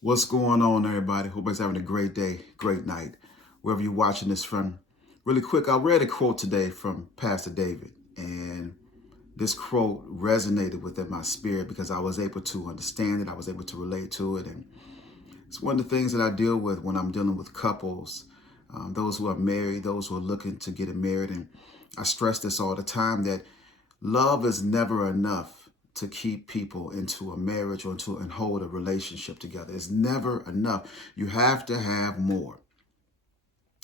What's going on, everybody? Hope everybody's having a great day, great night, wherever you're watching this from. Really quick, I read a quote today from Pastor David, and this quote resonated within my spirit because I was able to understand it. I was able to relate to it. And it's one of the things that I deal with when I'm dealing with couples, those who are married, those who are looking to get married. And I stress this all the time that love is never enough to keep people into a marriage or and hold a relationship together. It's never enough. You have to have more.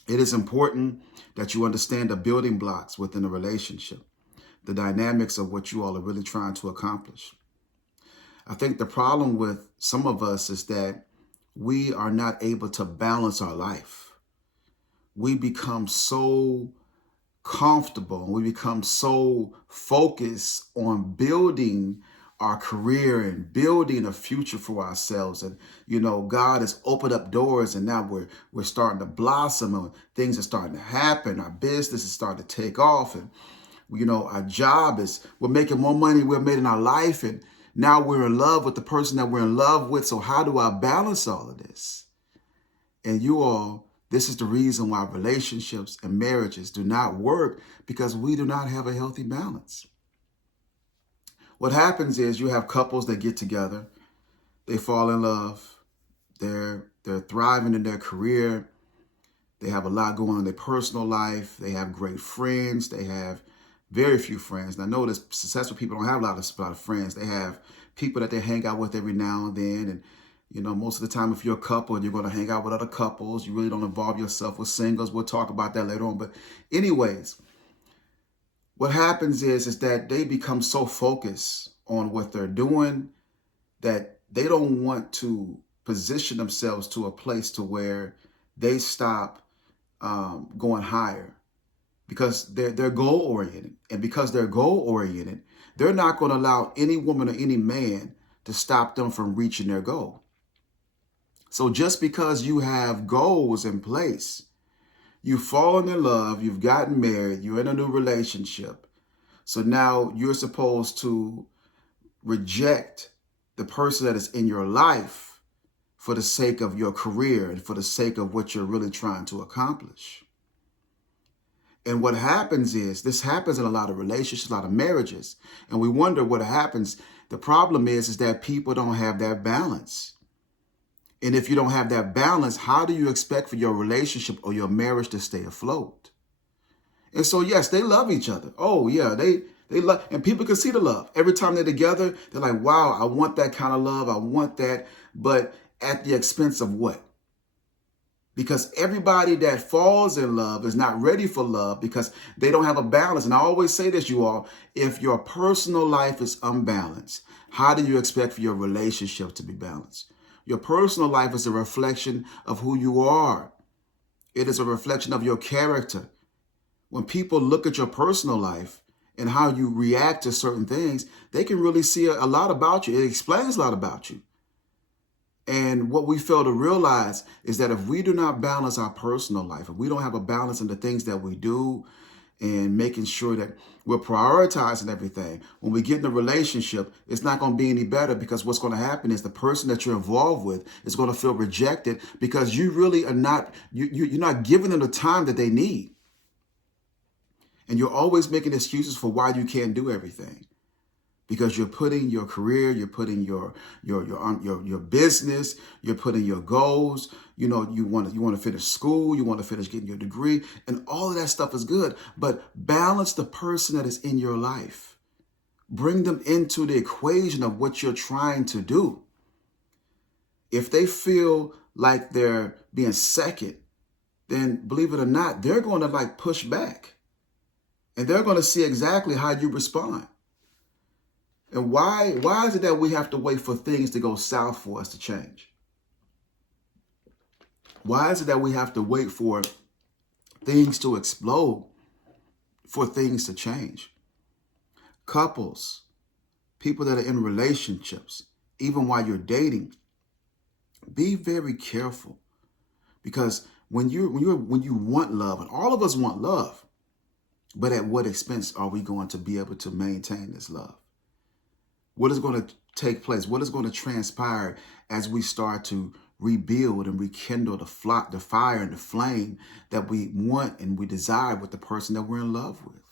It is important that you understand the building blocks within a relationship, the dynamics of what you all are really trying to accomplish. I think the problem with some of us is that we are not able to balance our life. We become so comfortable and we become so focused on building our career and building a future for ourselves. And God has opened up doors, and now we're starting to blossom, and things are starting to happen. Our business is starting to take off, and our job is, we're making more money we're made in our life, and now we're in love with the person that we're in love with. So how do I balance all of this? And this is the reason why relationships and marriages do not work, because we do not have a healthy balance. What happens is you have couples that get together, they fall in love, they're thriving in their career, they have a lot going on in their personal life, they have great friends, they have very few friends. And I know that successful people don't have a lot of friends. They have people that they hang out with every now and then. And most of the time, if you're a couple and you're going to hang out with other couples, you really don't involve yourself with singles. We'll talk about that later on. But anyways, what happens is that they become so focused on what they're doing that they don't want to position themselves to a place to where they stop going higher, because they're goal oriented. And because they're goal oriented, they're not going to allow any woman or any man to stop them from reaching their goal. So just because you have goals in place, you've fallen in love, you've gotten married, you're in a new relationship. So now you're supposed to reject the person that is in your life for the sake of your career and for the sake of what you're really trying to accomplish. And what happens is, this happens in a lot of relationships, a lot of marriages, and we wonder what happens. The problem is that people don't have that balance. And if you don't have that balance, how do you expect for your relationship or your marriage to stay afloat? And so, yes, they love each other. Oh, yeah, they love, and people can see the love. Every time they're together, they're like, wow, I want that kind of love. I want that. But at the expense of what? Because everybody that falls in love is not ready for love because they don't have a balance. And I always say this, you all, if your personal life is unbalanced, how do you expect for your relationship to be balanced? Your personal life is a reflection of who you are. It is a reflection of your character. When people look at your personal life and how you react to certain things, they can really see a lot about you. It explains a lot about you. And what we fail to realize is that if we do not balance our personal life, if we don't have a balance in the things that we do and making sure that we're prioritizing everything, when we get in a relationship, it's not going to be any better, because what's going to happen is the person that you're involved with is going to feel rejected because you really are not, you're not giving them the time that they need. And you're always making excuses for why you can't do everything, because you're putting your career, you're putting your business, you're putting your goals. You want to finish school, you want to finish getting your degree, and all of that stuff is good. But balance the person that is in your life. Bring them into the equation of what you're trying to do. If they feel like they're being second, then believe it or not, they're going to push back. And they're going to see exactly how you respond. And why is it that we have to wait for things to go south for us to change? Why is it that we have to wait for things to explode for things to change? Couples, people that are in relationships, even while you're dating, be very careful, because when you want love, and all of us want love, but at what expense are we going to be able to maintain this love? What is going to take place? What is going to transpire as we start to rebuild and rekindle the fire and the flame that we want and we desire with the person that we're in love with.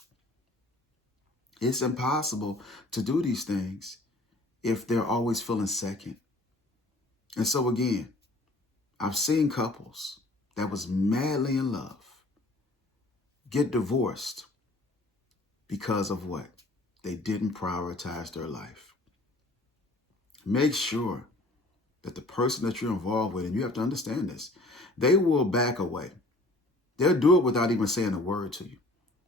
It's impossible to do these things if they're always feeling second. And so again, I've seen couples that was madly in love get divorced because of what? They didn't prioritize their life. Make sure that the person that you're involved with, and you have to understand this, they will back away. They'll do it without even saying a word to you.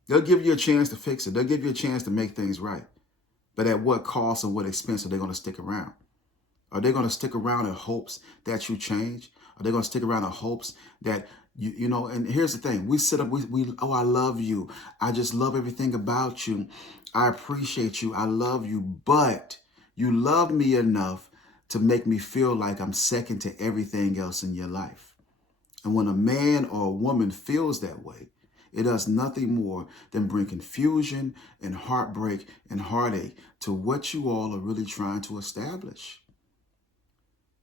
They'll give you a chance to fix it. They'll give you a chance to make things right. But at what cost and what expense are they going to stick around? Are they going to stick around in hopes that you change? Are they going to stick around in hopes that you know, and here's the thing. We sit up, oh, I love you. I just love everything about you. I appreciate you. I love you. But you love me enough to make me feel like I'm second to everything else in your life. And when a man or a woman feels that way, it does nothing more than bring confusion and heartbreak and heartache to what you all are really trying to establish.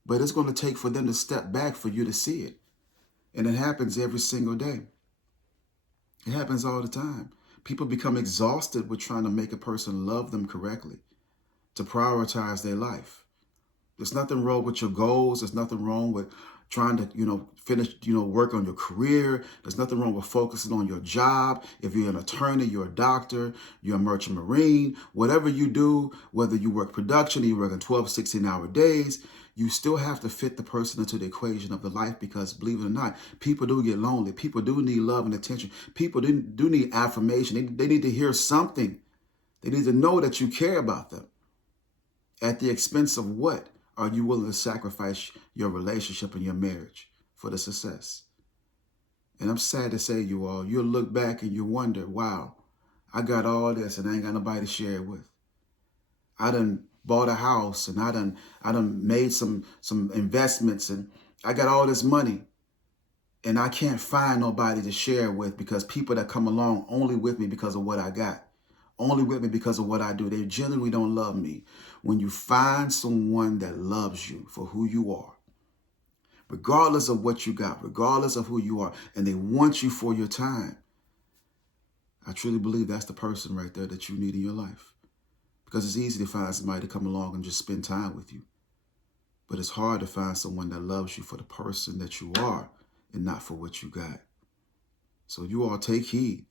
But it's going to take for them to step back for you to see it. And it happens every single day. It happens all the time. People become exhausted with trying to make a person love them correctly, to prioritize their life. There's nothing wrong with your goals. There's nothing wrong with trying to, finish, work on your career. There's nothing wrong with focusing on your job. If you're an attorney, you're a doctor, you're a merchant marine, whatever you do, whether you work production, you work in 12, 16-hour days, you still have to fit the person into the equation of the life because, believe it or not, people do get lonely. People do need love and attention. People do need affirmation. They need to hear something. They need to know that you care about them. At the expense of what are you willing to sacrifice your relationship and your marriage for the success? And I'm sad to say, you all, you'll look back and you wonder, wow, I got all this and I ain't got nobody to share it with. I done bought a house and I done made some investments and I got all this money and I can't find nobody to share it with because people that come along only with me because of what I got, only with me because of what I do, they generally don't love me. When you find someone that loves you for who you are, regardless of what you got, regardless of who you are, and they want you for your time, I truly believe that's the person right there that you need in your life. Because it's easy to find somebody to come along and just spend time with you. But it's hard to find someone that loves you for the person that you are and not for what you got. So you all take heed.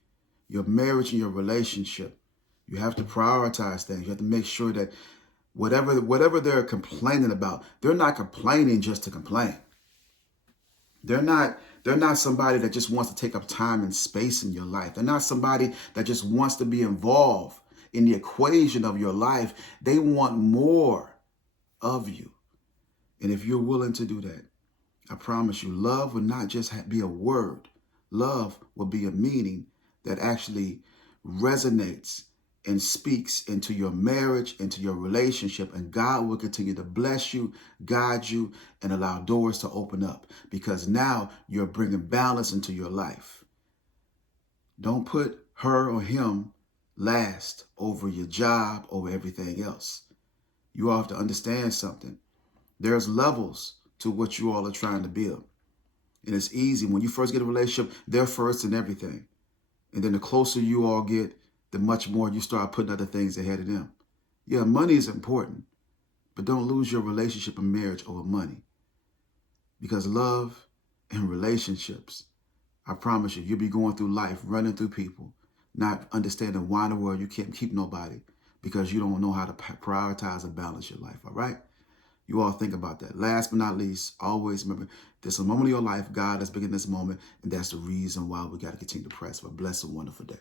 Your marriage and your relationship, you have to prioritize things. You have to make sure that whatever they're complaining about, they're not complaining just to complain. They're not somebody that just wants to take up time and space in your life. They're not somebody that just wants to be involved in the equation of your life. They want more of you. And if you're willing to do that, I promise you, love will not just be a word. Love will be a meaning that actually resonates and speaks into your marriage, into your relationship, and God will continue to bless you, guide you, and allow doors to open up because now you're bringing balance into your life. Don't put her or him last over your job, over everything else. You all have to understand something. There's levels to what you all are trying to build. And it's easy. When you first get a relationship, they're first in everything. And then the closer you all get, the much more you start putting other things ahead of them. Yeah, money is important, but don't lose your relationship and marriage over money. Because love and relationships, I promise you, you'll be going through life, running through people, not understanding why in the world you can't keep nobody because you don't know how to prioritize and balance your life, all right? You all think about that. Last but not least, always remember, there's a moment of your life, God is bigger than this moment, and that's the reason why we got to continue to press. But bless a wonderful day.